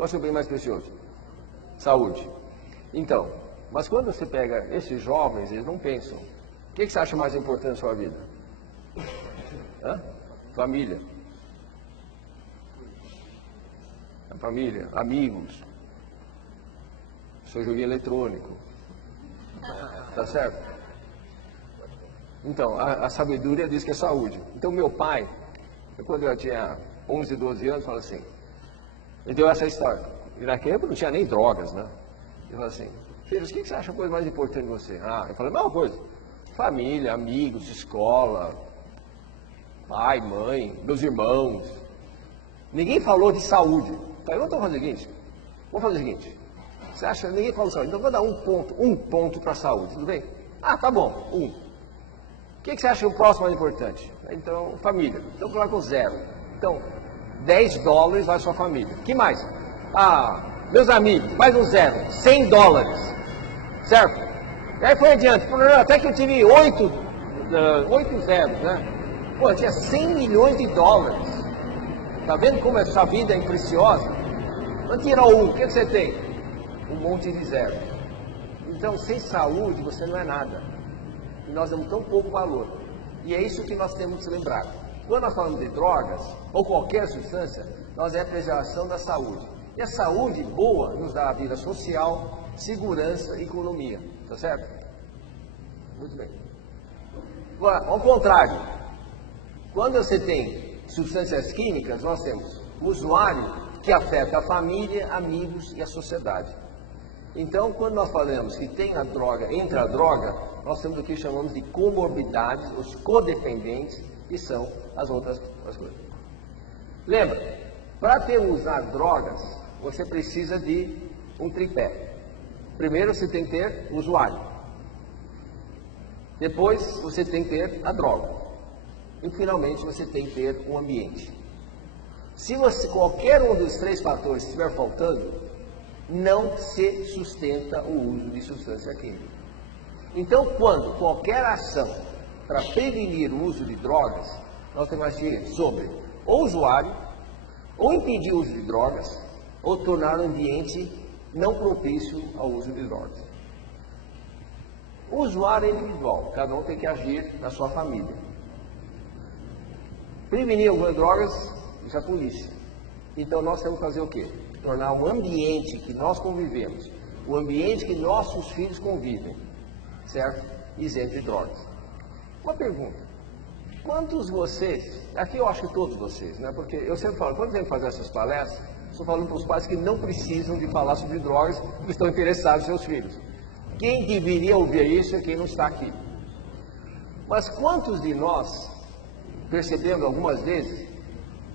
Qual é o seu bem mais precioso? Saúde. Então, mas quando você pega esses jovens, eles não pensam. O que você acha mais importante na sua vida? Hã? Família. A família, amigos, seu joguinho eletrônico. Tá certo? Então, a sabedoria diz que é saúde. Então, meu pai, quando eu tinha 11, 12 anos, falou assim, ele deu essa história. E naquele tempo não tinha nem drogas, né? Ele falou assim, filhos, o que você acha a coisa mais importante de você? Ah, eu falei, a mesma coisa. Família, amigos, escola, pai, mãe, meus irmãos. Ninguém falou de saúde. Então, eu vou fazer o seguinte, você acha que ninguém falou de saúde, então eu vou dar um ponto para a saúde, tudo bem? Ah, tá bom, um. O que você acha o próximo mais importante? Então, família. Então, coloca o 0. Então, $10 vai sua família. O que mais? Ah, meus amigos, mais um 0. $100. Certo? E aí foi adiante. Até que eu tive 8 zeros, né? Pô, eu tinha $100 milhões. Tá vendo como essa vida é preciosa? Não tirou um, o que você tem? Um monte de zero. Então, sem saúde, você não é nada. E nós damos tão pouco valor. E é isso que nós temos que se lembrar. Quando nós falamos de drogas, ou qualquer substância, nós é a preservação da saúde. E a saúde boa nos dá a vida social, segurança e economia. Tá certo? Muito bem. Agora, ao contrário, quando você tem substâncias químicas, nós temos o usuário que afeta a família, amigos e a sociedade. Então, quando nós falamos que tem a droga, entra a droga, nós temos o que chamamos de comorbidades, os codependentes, que são as outras coisas. Lembra, para usar drogas, você precisa de um tripé. Primeiro você tem que ter o usuário. Depois você tem que ter a droga. E finalmente você tem que ter um ambiente. Se qualquer um dos 3 fatores estiver faltando, não se sustenta o uso de substância química. Então, quando qualquer ação para prevenir o uso de drogas, nós temos que agir sobre o usuário, ou impedir o uso de drogas, ou tornar o ambiente não propício ao uso de drogas. O usuário é individual, cada um tem que agir na sua família. Prevenir algumas drogas, isso é a polícia. Então nós temos que fazer o quê? Tornar um ambiente que nós convivemos, o ambiente que nossos filhos convivem, certo? Isento de drogas. Uma pergunta. Quantos de vocês, aqui eu acho que todos vocês, né? Porque eu sempre falo, quando eu venho fazer essas palestras, estou falando para os pais que não precisam de falar sobre drogas, porque estão interessados em seus filhos. Quem deveria ouvir isso é quem não está aqui. Mas quantos de nós percebemos algumas vezes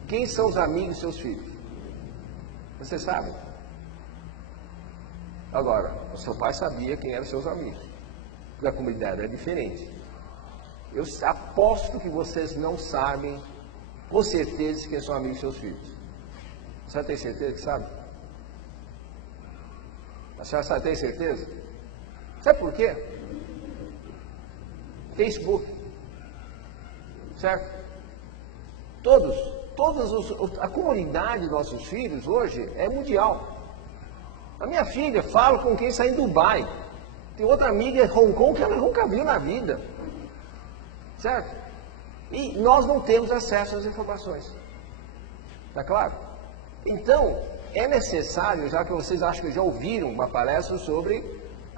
quem são os amigos dos seus filhos? Você sabe? Agora, o seu pai sabia quem eram os seus amigos, porque a comunidade é diferente. Eu aposto que vocês não sabem, com certeza, quem são amigos dos seus filhos. Você tem certeza que sabe? A senhora tem certeza? Sabe por quê? Facebook. Certo? A comunidade dos nossos filhos hoje é mundial. A minha filha fala com quem está em Dubai. Tem outra amiga em Hong Kong que ela nunca viu na vida. Certo? E nós não temos acesso às informações. Está claro? Então, é necessário, já que vocês acham que já ouviram uma palestra sobre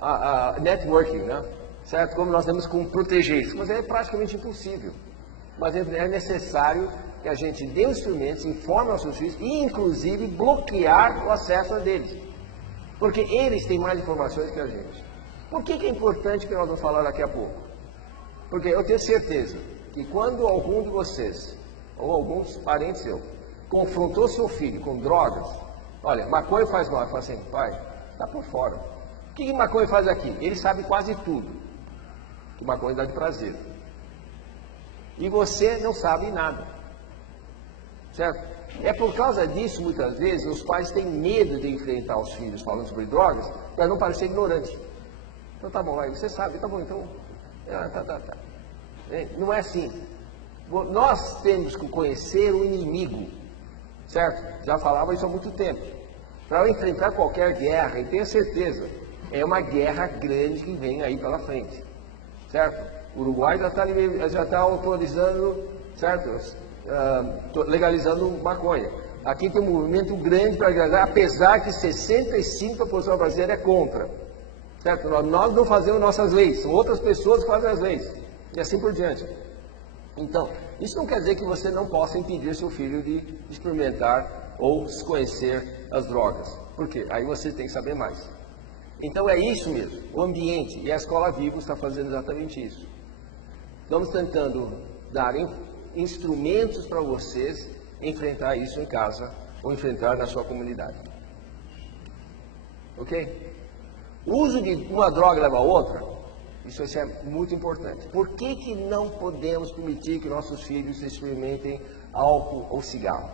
a networking, né? Certo? Como nós temos como proteger isso. Mas é praticamente impossível. Mas é necessário que a gente dê instrumentos, informe aos seus filhos e, inclusive, bloquear o acesso a deles. Porque eles têm mais informações que a gente. Por que é importante que nós vamos falar daqui a pouco? Porque eu tenho certeza que quando algum de vocês, ou alguns parentes seus, confrontou seu filho com drogas, olha, maconha faz mal, ele fala assim, pai, está por fora. O que maconha faz aqui? Ele sabe quase tudo. Que maconha dá de prazer. E você não sabe nada. Certo? É por causa disso, muitas vezes, os pais têm medo de enfrentar os filhos falando sobre drogas, para não parecer ignorante. Então tá bom, aí você sabe, tá bom, então... tá. Não é assim. Nós temos que conhecer o inimigo. Certo? Já falava isso há muito tempo. para enfrentar qualquer guerra, e tenha certeza, é uma guerra grande que vem aí pela frente, certo? O Uruguai já tá autorizando, certo? Legalizando maconha. Aqui tem um movimento grande para legalizar, apesar que 65% da população brasileira é contra, certo? Nós não fazemos nossas leis, são outras pessoas que fazem as leis, e assim por diante. Então, isso não quer dizer que você não possa impedir seu filho de experimentar ou conhecer as drogas. Por quê? Aí você tem que saber mais. Então é isso mesmo, o ambiente, e a Escola Vivo está fazendo exatamente isso. Estamos tentando dar instrumentos para vocês enfrentar isso em casa ou enfrentar na sua comunidade. Ok? O uso de uma droga leva a outra, isso é muito importante. Por que não podemos permitir que nossos filhos experimentem álcool ou cigarro?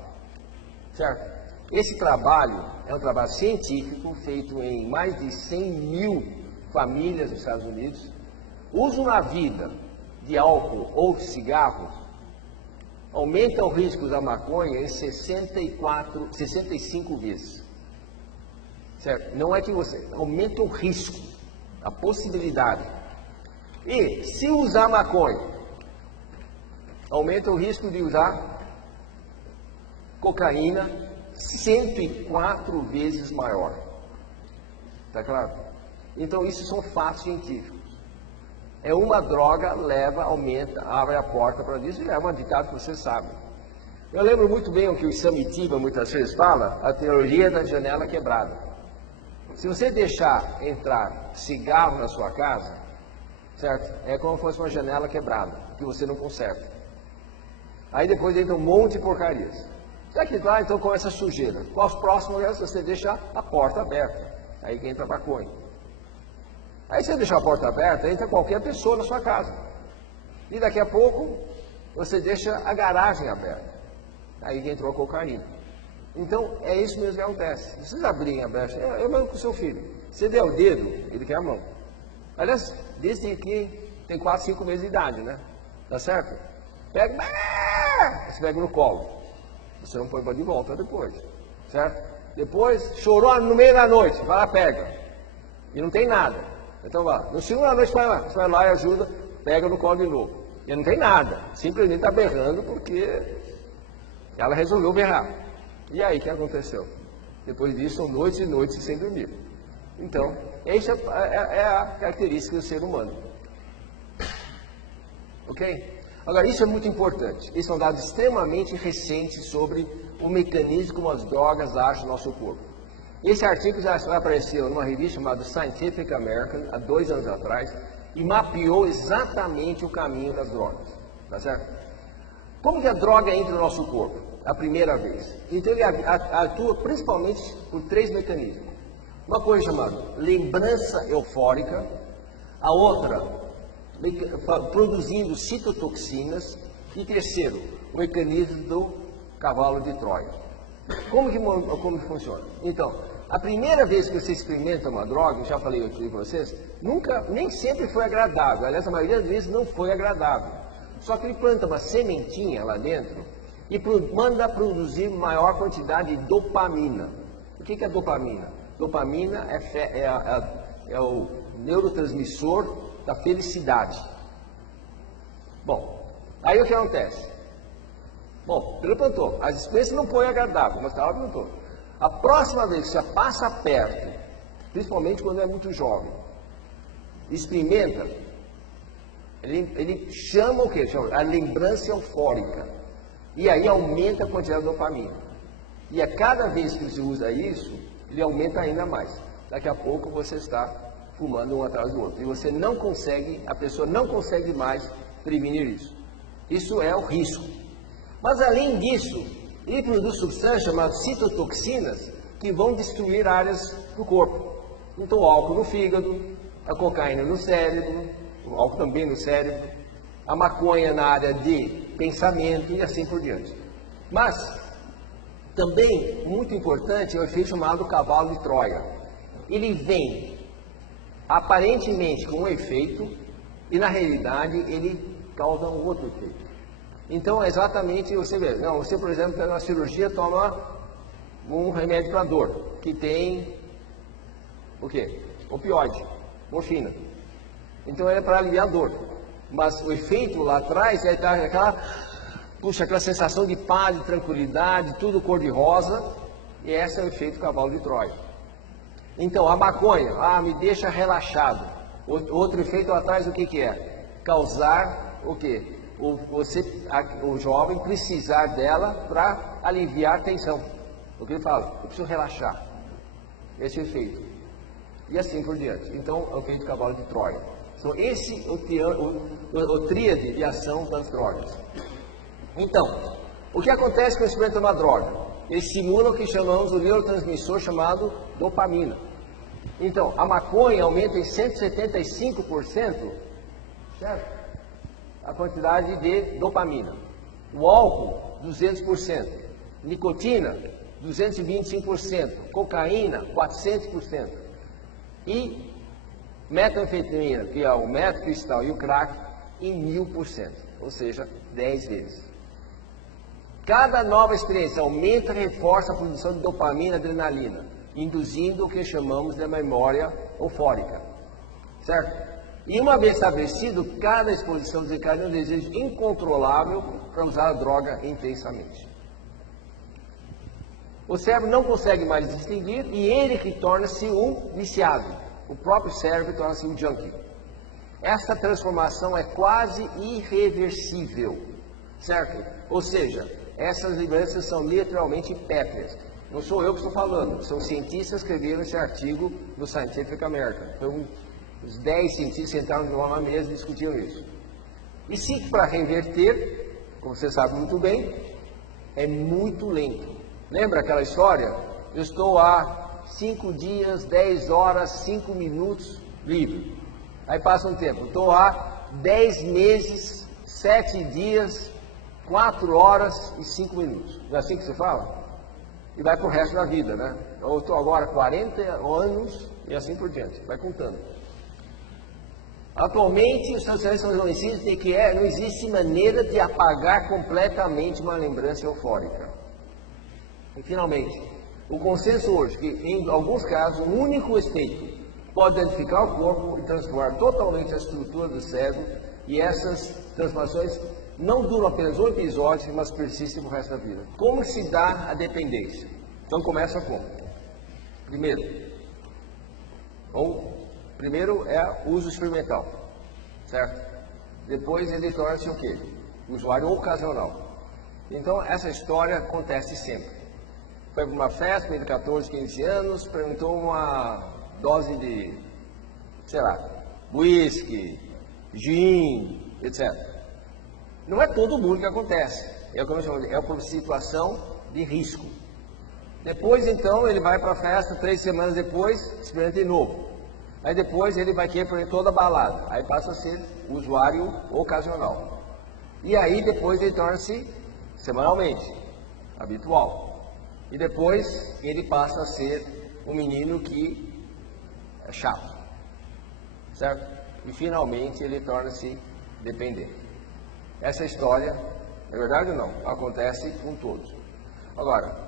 Certo? Esse trabalho é um trabalho científico feito em mais de 100 mil famílias nos Estados Unidos. O uso na vida de álcool ou cigarro aumenta o risco da maconha em 65 vezes. Certo? Não é que você aumenta o risco, a possibilidade. E se usar maconha, aumenta o risco de usar cocaína 104 vezes maior. Tá claro? Então isso são fatos científicos. É uma droga, aumenta, abre a porta para isso, e é um ditado que você sabe. Eu lembro muito bem o que o Samitiba muitas vezes fala, a teoria da janela quebrada. Se você deixar entrar cigarro na sua casa, certo? É como se fosse uma janela quebrada, que você não conserta. Aí depois entra um monte de porcarias. Já que lá, então começa a sujeira. Os próximos é você deixar a porta aberta. Aí que entra a maconha. Aí você deixar a porta aberta, entra qualquer pessoa na sua casa. E daqui a pouco, você deixa a garagem aberta. Aí que entrou a cocaína. Então, é isso mesmo que acontece. Vocês abrirem a brecha, é o mesmo com o seu filho. Você der o dedo, ele quer a mão. Aliás, desde que tem 4, 5 meses de idade, né? Tá certo? Pega, você pega no colo. Você não põe de volta depois, certo? Depois, chorou no meio da noite, vai lá, pega. E não tem nada. Então vai, no segundo da noite você vai lá e ajuda, pega no colo de novo. E não tem nada, simplesmente está berrando porque ela resolveu berrar. E aí, o que aconteceu? Depois disso, são noites e noites sem dormir. Então, essa é a característica do ser humano. Ok? Agora, isso é muito importante. Esses são dados extremamente recentes sobre o mecanismo como as drogas agem no nosso corpo. Esse artigo já apareceu numa revista chamada Scientific American, há 2 anos atrás, e mapeou exatamente o caminho das drogas. Tá certo? Como que a droga entra no nosso corpo? A primeira vez. Então, ele atua principalmente por 3 mecanismos. Uma coisa chamada lembrança eufórica, a outra produzindo citotoxinas, e terceiro, o mecanismo do cavalo de Troia. Como que funciona? Então, a primeira vez que você experimenta uma droga, eu já falei aqui com vocês, nem sempre foi agradável. Aliás, a maioria das vezes não foi agradável. Só que ele planta uma sementinha lá dentro e manda produzir maior quantidade de dopamina. O que é dopamina? Dopamina é o neurotransmissor da felicidade. Bom, aí o que acontece? Bom, ele plantou. As experiências não foi agradável, mas ela plantou. A próxima vez que você passa perto, principalmente quando é muito jovem, experimenta, ele chama o quê? Chama a lembrança eufórica. E aí aumenta a quantidade de dopamina. E a cada vez que você usa isso, ele aumenta ainda mais. Daqui a pouco você está fumando um atrás do outro. E você não consegue, a pessoa não consegue mais prevenir isso. Isso é o risco. Mas além disso, ele produz substâncias chamadas citotoxinas que vão destruir áreas do corpo. Então o álcool no fígado, a cocaína no cérebro, o álcool também no cérebro, a maconha na área de pensamento e assim por diante. Mas também, muito importante, é o efeito chamado cavalo de Troia. Ele vem aparentemente com um efeito e na realidade ele causa um outro efeito. Então é exatamente, você vê, não, você por exemplo, pega uma cirurgia, toma um remédio para dor, que tem o quê? Opioide, morfina. Então ele é para aliviar a dor. Mas o efeito lá atrás é aquela sensação de paz, de tranquilidade, tudo cor-de-rosa, e esse é o efeito cavalo de Troia. Então, a maconha, me deixa relaxado. Outro efeito lá atrás, o que é? Causar o quê? O jovem precisar dela para aliviar a tensão. O que ele fala? Eu preciso relaxar. Esse é o efeito. E assim por diante. Então, é o efeito cavalo de Troia. Então, esse é o tríade de ação das drogas. Então, o que acontece quando experimenta uma droga? Eles simulam o que chamamos o neurotransmissor chamado dopamina. Então, a maconha aumenta em 175%, certo? A quantidade de dopamina. O álcool, 200%. Nicotina, 225%. Cocaína, 400%. E metanfetamina, que é o metacristal e o crack, em 1000%. Ou seja, 10 vezes. Cada nova experiência aumenta e reforça a produção de dopamina e adrenalina, induzindo o que chamamos de memória eufórica, certo? E uma vez estabelecido, cada exposição desencadeia um desejo incontrolável para usar a droga intensamente. O cérebro não consegue mais distinguir e ele que torna-se um viciado. O próprio cérebro torna-se um junkie. Essa transformação é quase irreversível, certo? Ou seja, essas lembranças são literalmente pétreas. Não sou eu que estou falando, são cientistas que escreveram esse artigo no Scientific American. Então, os 10 cientistas sentaram de uma mesa e discutiram isso. E se para reverter, como você sabe muito bem, é muito lento. Lembra aquela história? Eu estou há 5 dias, 10 horas, 5 minutos livre. Aí passa um tempo. Estou há 10 meses, 7 dias, 4 horas e 5 minutos. Não é assim que se fala? E vai para o resto da vida, né? Eu estou agora 40 anos e assim por diante. Vai contando. Atualmente, os socialistas são conhecidos de que não existe maneira de apagar completamente uma lembrança eufórica. E, finalmente, o consenso hoje que, em alguns casos, um único efeito pode danificar o corpo e transformar totalmente a estrutura do cérebro, e essas transformações não duram apenas um episódio, mas persistem para o resto da vida. Como se dá a dependência? Então, começa como? Primeiro é o uso experimental, certo? Depois ele torna-se o quê? Usuário ocasional. Então, essa história acontece sempre. Foi para uma festa de 14, 15 anos, perguntou uma dose de, sei lá, whisky, gin, etc. Não é todo mundo que acontece. É uma situação de risco. Depois, então, ele vai para a festa, 3 semanas depois, experimenta de novo. Aí depois ele vai querer por toda a balada. Aí passa a ser usuário ocasional. E aí depois ele torna-se semanalmente, habitual. E depois ele passa a ser um menino que é chato, certo? E finalmente ele torna-se dependente. Essa história, é verdade ou não? Acontece com todos. Agora,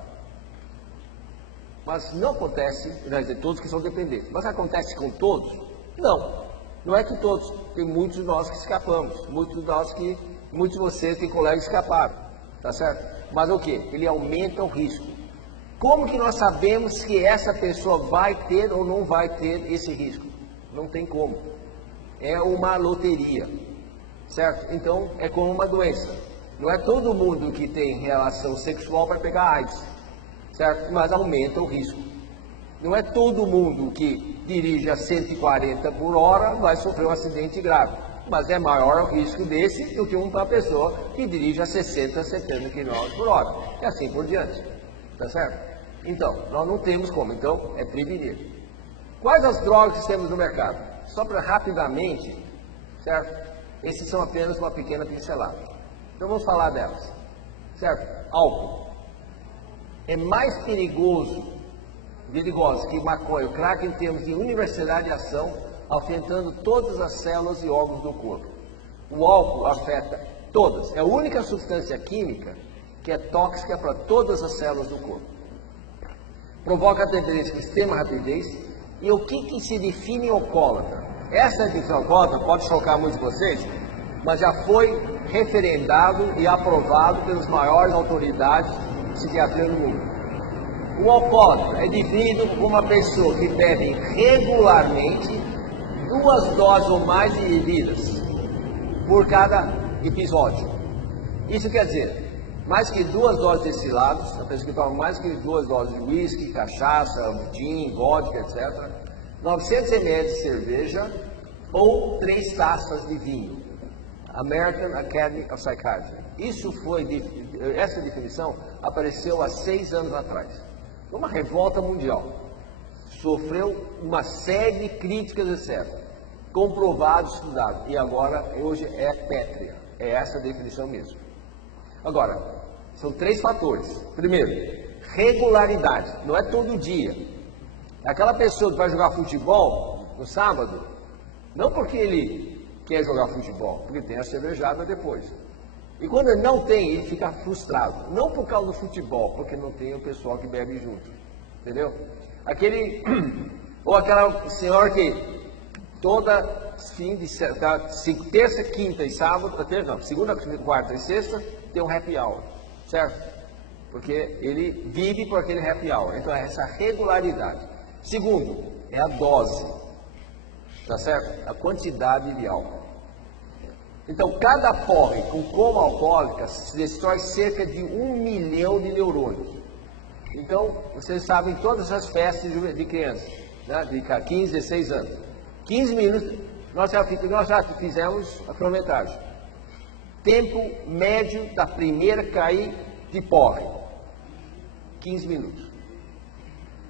mas não acontece, quer dizer, todos que são dependentes, mas acontece com todos? Não, não é que todos, tem muitos de nós que escapamos, muitos de vocês têm colegas que escaparam, tá certo? Mas o que? Ele aumenta o risco. Como que nós sabemos que essa pessoa vai ter ou não vai ter esse risco? Não tem como. É uma loteria, certo? Então, é como uma doença. Não é todo mundo que tem relação sexual vai pegar AIDS, certo? Mas aumenta o risco. Não é todo mundo que dirige a 140 por hora vai sofrer um acidente grave, mas é maior o risco desse do que uma pessoa que dirige a 60, 70 km por hora, e assim por diante, tá certo? Então, nós não temos como, então é prevenir. Quais as drogas que temos no mercado? Só para rapidamente, certo? Esses são apenas uma pequena pincelada. Então vamos falar delas, certo? Álcool. É mais perigosa que maconha, o crack em termos de universalidade de ação, afetando todas as células e órgãos do corpo. O álcool afeta todas, é a única substância química que é tóxica para todas as células do corpo. provoca dependência com extrema rapidez. E o que se define alcoólatra? Essa definição alcoólatra pode chocar muitos de vocês, mas já foi referendado e aprovado pelas maiores autoridades de psiquiatria no mundo. O alcoólatra é definido como uma pessoa que bebe regularmente 2 doses ou mais de bebidas por cada episódio. Isso quer dizer, mais que 2 doses de destilados, a pessoa que toma mais que 2 doses de whisky, cachaça, gin, vodka, etc., 900 ml de cerveja ou 3 taças de vinho. American Academy of Psychiatry. Essa definição apareceu há 6 anos atrás. Foi uma revolta mundial. Sofreu uma série de críticas, etc. Comprovado, estudado. E agora, hoje, é pétrea. É essa a definição mesmo. Agora, são 3 fatores. Primeiro, regularidade. Não é todo dia. Aquela pessoa que vai jogar futebol no sábado, não porque ele quer jogar futebol, porque tem a cervejada depois. E quando ele não tem, ele fica frustrado. Não por causa do futebol, porque não tem o pessoal que bebe junto. Entendeu? Ou aquela senhora que toda fim de terça, quinta e sábado, segunda, quarta e sexta, tem um happy hour, certo? Porque ele vive por aquele happy hour. Então é essa regularidade. Segundo, é a dose, tá certo? A quantidade de álcool. Então, cada porre com coma alcoólica destrói cerca de 1 milhão de neurônios. Então, vocês sabem todas as festas de crianças, né, de 15, 16 anos. 15 minutos, nós já fizemos a cronometragem. Tempo médio da primeira cair de porre, 15 minutos.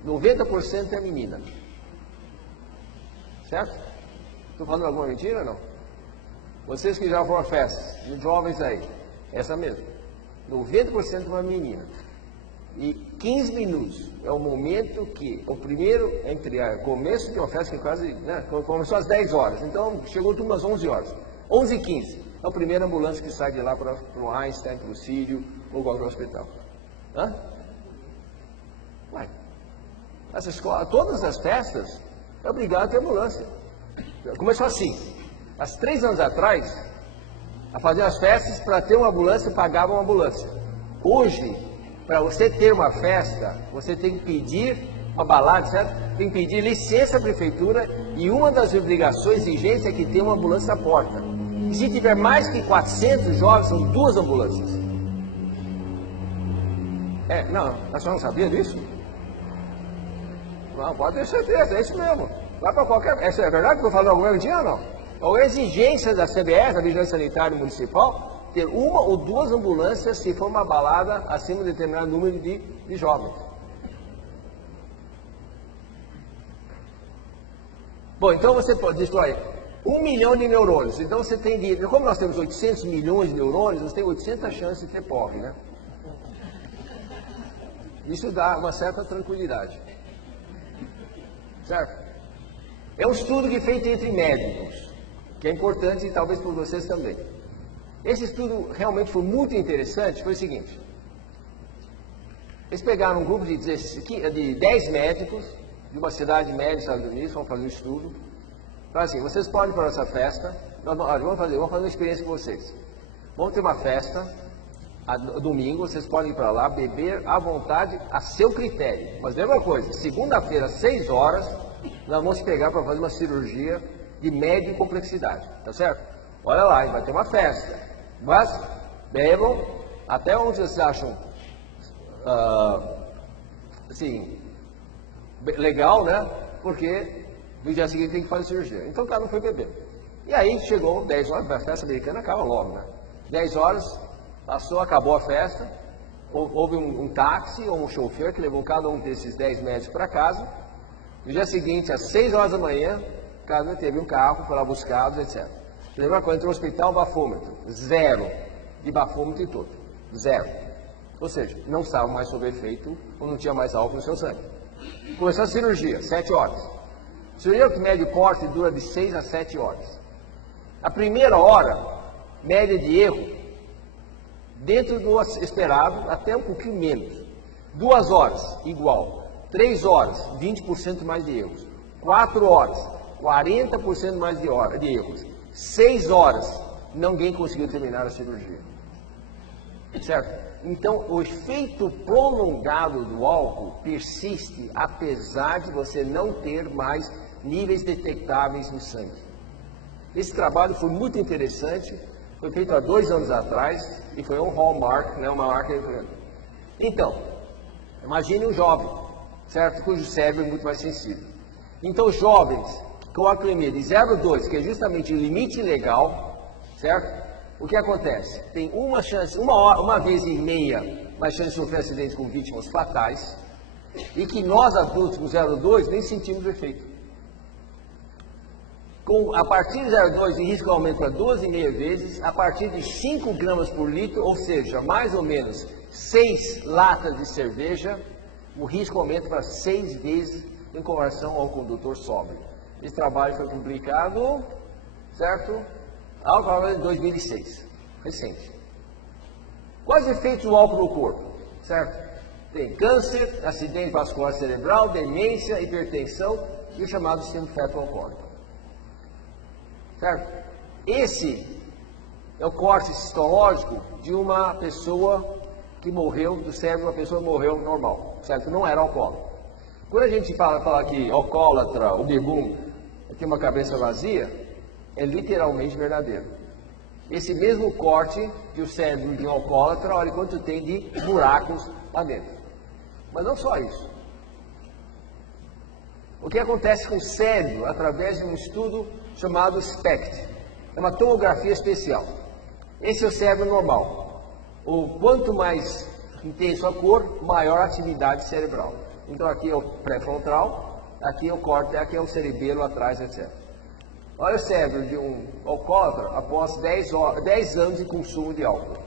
90% é menina. Certo? Estou falando alguma mentira ou não? Vocês que já foram a festas, de jovens aí, essa mesmo. 90% é uma menina. E 15 minutos é o momento que, o primeiro, entre o começo de uma festa que quase, né, começou às 10 horas, então chegou tudo umas 11 horas. 11h15, é a primeira ambulância que sai de lá para o Einstein, para o Sírio, ou qualquer hospital. Hã? Ué, essa escola, todas as festas, é obrigado a ter ambulância. Começou assim. Há 3 anos atrás, a fazer as festas, para ter uma ambulância, pagava uma ambulância. Hoje, para você ter uma festa, você tem que pedir uma balada, certo? Tem que pedir licença à prefeitura e uma das obrigações exigentes é que tenha uma ambulância na porta. E se tiver mais que 400 jovens, são 2 ambulâncias. Não, a senhora não sabia disso? Não, pode ter certeza, é isso mesmo. Vai para qualquer... É verdade que eu estou falando alguma mentira ou não? A exigência da CBS, da Vigilância Sanitária Municipal, ter 1 ou 2 ambulâncias se for uma balada acima de determinado número de jovens. Bom, então você destrói 1 milhão de neurônios. Então você tem de... Como nós temos 800 milhões de neurônios, você tem 800 chances de ter porre, né? Isso dá uma certa tranquilidade. Certo? É um estudo que é feito entre médicos, que é importante e talvez por vocês também. Esse estudo realmente foi muito interessante, foi o seguinte. Eles pegaram um grupo de 10 médicos de uma cidade média dos Estados Unidos, vão fazer um estudo. Falaram assim, vocês podem ir para essa festa, vamos fazer uma experiência com vocês. Vamos ter uma festa, domingo, vocês podem ir para lá, beber à vontade, a seu critério. Mas lembra uma coisa, segunda-feira, às 6 horas, nós vamos pegar para fazer uma cirurgia de média complexidade, tá certo? Olha lá, vai ter uma festa, mas bebam até onde vocês acham, assim, legal, né? Porque no dia seguinte tem que fazer cirurgia. Então o cara não foi beber. E aí chegou 10 horas, a festa americana acaba logo, né? 10 horas, passou, acabou a festa, houve um táxi ou um chofer que levou cada um desses 10 médicos para casa. No dia seguinte, às 6 horas da manhã, cada um teve um carro para buscá-los, etc. Lembra quando entrou no hospital, bafômetro, 0 de bafômetro e tudo, 0. Ou seja, não estava mais sob efeito ou não tinha mais álcool no seu sangue. Começou a cirurgia, 7 horas. Cirurgia que médio corte dura de 6 a 7 horas. A primeira hora, média de erro, dentro do esperado, até um pouquinho menos. 2 horas, igual. 3 horas, 20% mais de erros. 4 horas, 40% mais de erros. 6 horas, ninguém conseguiu terminar a cirurgia. Certo? Então, o efeito prolongado do álcool persiste apesar de você não ter mais níveis detectáveis no sangue. Esse trabalho foi muito interessante, foi feito há 2 anos atrás e foi um hallmark, né, uma marca. Então, imagine um jovem, certo? Cujo cérebro é muito mais sensível. Então, jovens com alcoolemia de 0,2, que é justamente o limite legal, certo? O que acontece? Tem uma chance, uma vez e meia, mais chance de sofrer acidentes com vítimas fatais, e que nós adultos com 0,2 nem sentimos o efeito. A partir de 0,2 o risco aumenta 12,5 vezes, a partir de 5 gramas por litro, ou seja, mais ou menos 6 latas de cerveja, o risco aumenta para 6 vezes em comparação ao condutor sóbrio. Esse trabalho foi publicado, certo? Álcool em 2006, recente. Quais os efeitos do álcool no corpo? Certo? Tem câncer, acidente vascular cerebral, demência, hipertensão e o chamado síndrome feto-alcoólico. Certo? Esse é o corte histológico de uma pessoa que morreu, do cérebro, uma pessoa que morreu normal, certo? Não era alcoólatra. Quando a gente fala que alcoólatra, o bebum, tem uma cabeça vazia, é literalmente verdadeiro. Esse mesmo corte que o cérebro de um alcoólatra, olha quanto tem de buracos lá dentro. Mas não só isso. O que acontece com o cérebro através de um estudo chamado SPECT, é uma tomografia especial. Esse é o cérebro normal. Quanto mais intenso a cor, maior a atividade cerebral. Então aqui é o pré-frontal, aqui é o córtex, aqui é o cerebelo atrás, etc. Olha o cérebro de um alcoólatra após 10 anos de consumo de álcool.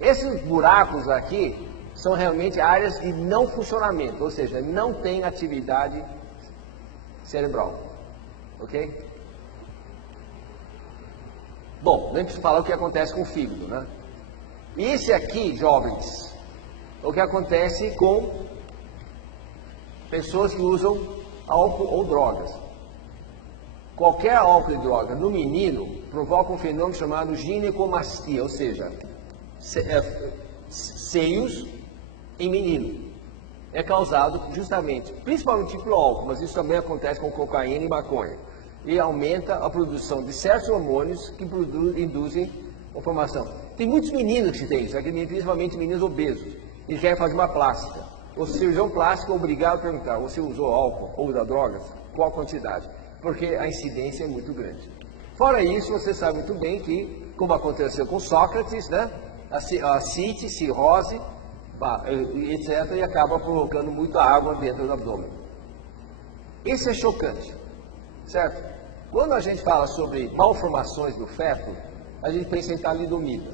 Esses buracos aqui são realmente áreas de não funcionamento, ou seja, não tem atividade cerebral. Ok? Bom, nem preciso falar o que acontece com o fígado, né? E esse aqui, jovens, é o que acontece com pessoas que usam álcool ou drogas. Qualquer álcool e droga no menino provoca um fenômeno chamado ginecomastia, ou seja, seios em menino. É causado justamente, principalmente pelo álcool, mas isso também acontece com cocaína e maconha. E aumenta a produção de certos hormônios que induzem a formação. Tem muitos meninos que têm isso, principalmente meninos obesos, e querem fazer uma plástica. O cirurgião plástico é obrigado a perguntar, você usou álcool ou usa drogas? Qual quantidade? Porque a incidência é muito grande. Fora isso, você sabe muito bem que, como aconteceu com Sócrates, né, a cite, cirrose, etc., e acaba provocando muita água dentro do abdômen. Isso é chocante, certo? Quando a gente fala sobre malformações do feto, a gente pensa em talidomida.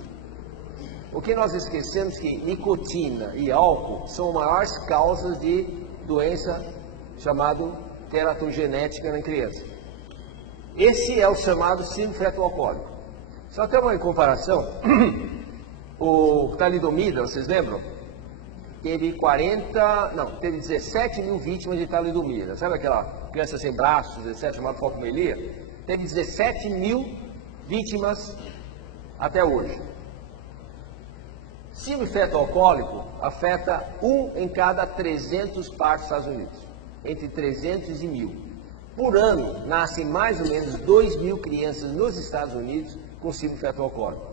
O que nós esquecemos é que nicotina e álcool são as maiores causas de doença chamada teratogenética na criança. Esse é o chamado síndrome feto-alcoólico. Só ter uma comparação, o talidomida, vocês lembram? Teve 17 mil vítimas de talidomida. Sabe aquela criança sem braços, etc., chamada focomelia? Teve 17 mil vítimas até hoje. Síndrome feto-alcoólico afeta 1 em cada 300 partos dos Estados Unidos. Entre 300 e 1.000. Por ano, nascem mais ou menos 2.000 crianças nos Estados Unidos com síndrome feto-alcoólico.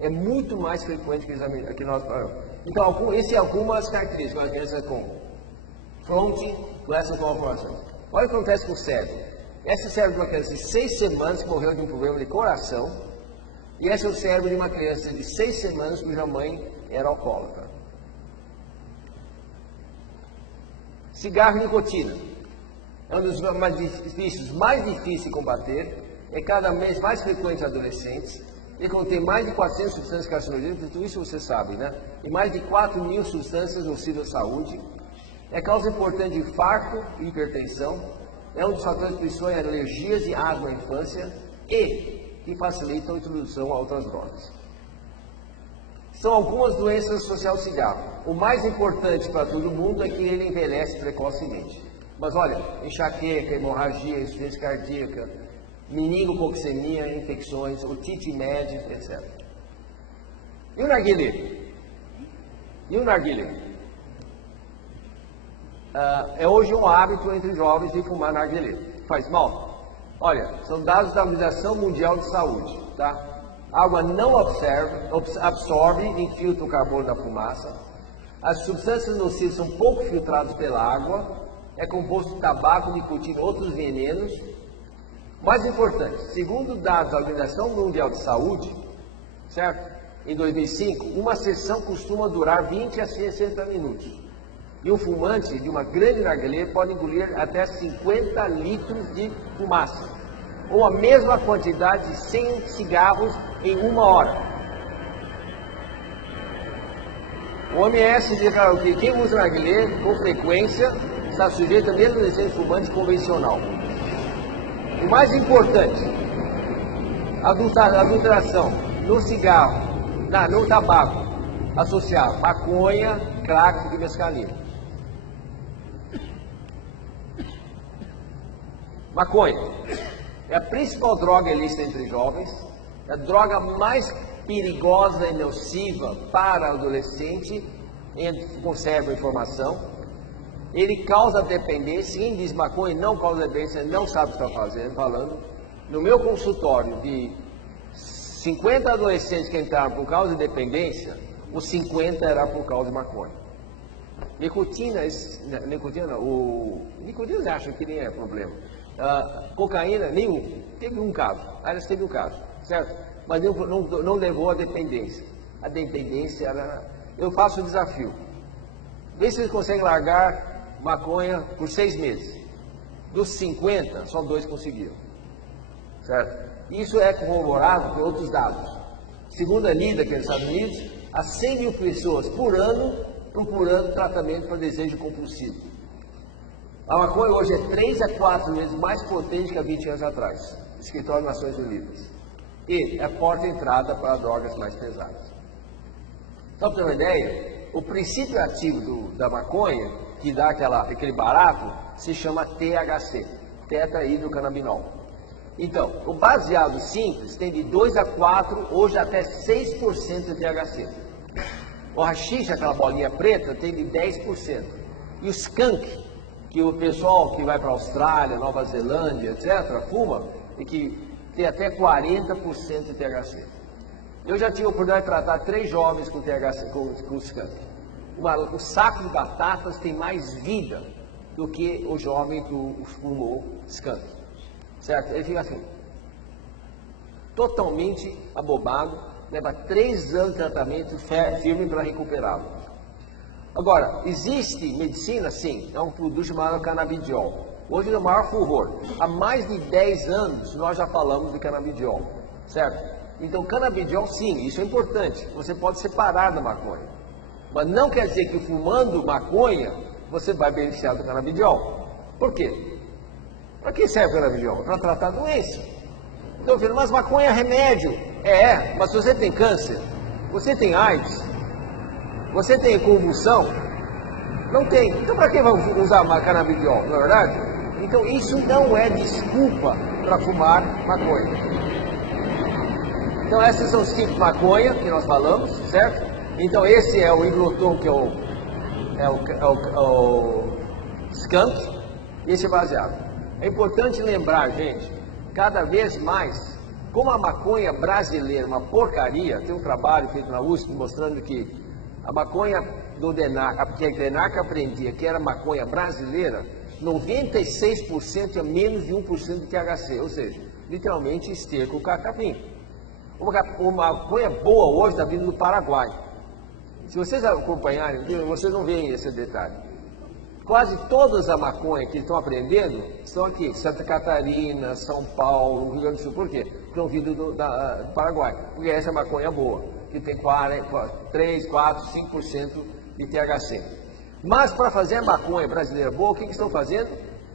É muito mais frequente que nós falamos. Então, esse algumas características. Uma criança com fronting, com essas malformações. Olha o que acontece com o cérebro. Esse é o cérebro de uma criança de 6 semanas que morreu de um problema de coração. E esse é o cérebro de uma criança de 6 semanas cuja mãe era alcoólatra. Cigarro e nicotina é um dos vícios mais difíceis de combater, é cada vez mais frequente em adolescentes, e contém mais de 400 substâncias carcinogênicas, tudo isso você sabe, né? E mais de 4.000 substâncias nocivas à saúde, é causa importante de infarto e hipertensão, é um dos fatores que pressupõem alergias e asma na infância e que facilitam a introdução a outras drogas. São algumas doenças associadas ao cigarro. O mais importante para todo mundo é que ele envelhece precocemente. Mas olha, enxaqueca, hemorragia, insuficiência cardíaca, meningococcemia, infecções, otite média, etc. E o narguilé? E o narguilé? É hoje um hábito entre jovens de fumar narguilé. Faz mal? Olha, são dados da Organização Mundial de Saúde, tá? A água não absorve e infiltra o carbono da fumaça. As substâncias nocivas são pouco filtradas pela água. É composto de tabaco, nicotina e outros venenos. Mais importante, segundo dados da Organização Mundial de Saúde, certo? Em 2005, uma sessão costuma durar 20 a 60 minutos. E um fumante de uma grande narguilé pode engolir até 50 litros de fumaça, ou a mesma quantidade de 100 cigarros em uma hora. O OMS declarou que quem usa narguilé com frequência está sujeito a mesmo desejo fumante convencional. O mais importante, a adulteração no cigarro, no tabaco, associado maconha, crack e mescalina. Maconha é a principal droga ilícita entre jovens, é a droga mais perigosa e nociva para o adolescente, conserva a informação. Ele causa dependência. Quem diz maconha não causa dependência, não sabe o que está falando. No meu consultório, de 50 adolescentes que entraram por causa de dependência, os 50 era por causa de maconha. Nicotina eles acham que nem é problema. Cocaína, nenhum. Teve um caso, aliás, teve um caso, certo? Mas não levou à dependência. A dependência era... Eu faço o desafio. Vê se vocês conseguem largar maconha por 6 meses. Dos 50, só 2 conseguiram. Certo? Isso é corroborado por outros dados. Segundo a NIDA, que é nos Estados Unidos, há 100 mil pessoas por ano procurando tratamento para desejo compulsivo. A maconha hoje é 3 a 4 vezes mais potente que há 20 anos atrás. Escritório das Nações Unidas. E é a porta de entrada para drogas mais pesadas. Só para ter uma ideia, o princípio ativo da maconha, que dá aquele barato, se chama THC, tetrahidrocannabinol. Então, o baseado simples tem de 2 a 4, hoje até 6% de THC. O haxixe, aquela bolinha preta, tem de 10%. E o skunk, que o pessoal que vai para a Austrália, Nova Zelândia, etc., fuma, e que tem até 40% de THC. Eu já tive a oportunidade de tratar 3 jovens com THC, com skunk. Um saco de batatas tem mais vida do que o jovem que fumou skunk. Certo? Ele fica assim, totalmente abobado, leva 3 anos de tratamento firme para recuperá-lo. Agora, existe medicina? Sim, é um produto chamado canabidiol. Hoje é o maior furor. Há mais de 10 anos nós já falamos de canabidiol, certo? Então, canabidiol, sim, isso é importante. Você pode separar da maconha. Mas não quer dizer que fumando maconha você vai beneficiar do canabidiol. Por quê? Para que serve o canabidiol? Para tratar a doença. Então, filho, mas maconha é remédio. Mas se você tem câncer, você tem AIDS, você tem convulsão, não tem. Então, para que vamos usar canabidiol, não é verdade? Então, isso não é desculpa para fumar maconha. Então, esses são os tipos de maconha que nós falamos, certo? Então, esse é o igloton, que é o skunk, e esse é baseado. É importante lembrar, gente, cada vez mais, como a maconha brasileira é uma porcaria, tem um trabalho feito na USP mostrando que a maconha do DENARC, que a DENARC aprendia que era maconha brasileira, 96% é menos de 1% de THC, ou seja, literalmente esterco o capim. Uma maconha boa hoje está vindo do Paraguai. Se vocês acompanharem, vocês não veem esse detalhe. Quase todas as maconhas que estão aprendendo estão aqui, Santa Catarina, São Paulo, Rio Grande do Sul. Por quê? Porque estão vindo do Paraguai. Porque essa é a maconha boa, que tem 3, 4, 5% de THC. Mas para fazer a maconha brasileira boa, o que estão fazendo?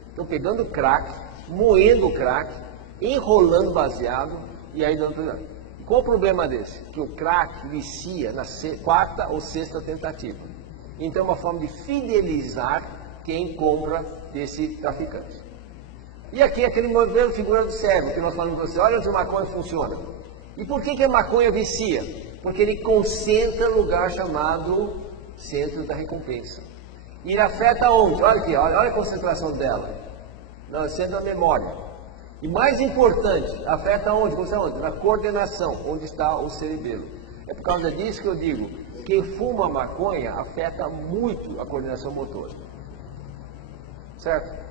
Estão pegando crack, moendo o crack, enrolando baseado e aí dando. Qual o problema desse? Que o crack vicia na quarta ou sexta tentativa. Então é uma forma de fidelizar quem compra desse traficante. E aqui aquele modelo figura do cego, que nós falamos para você, olha onde a maconha funciona. E por que a maconha vicia? Porque ele concentra lugar chamado centro da recompensa. E ele afeta onde? Olha aqui, olha a concentração dela. No centro da memória. E mais importante, afeta onde? Na coordenação, onde está o cerebelo. É por causa disso que eu digo, quem fuma maconha afeta muito a coordenação motora. Certo?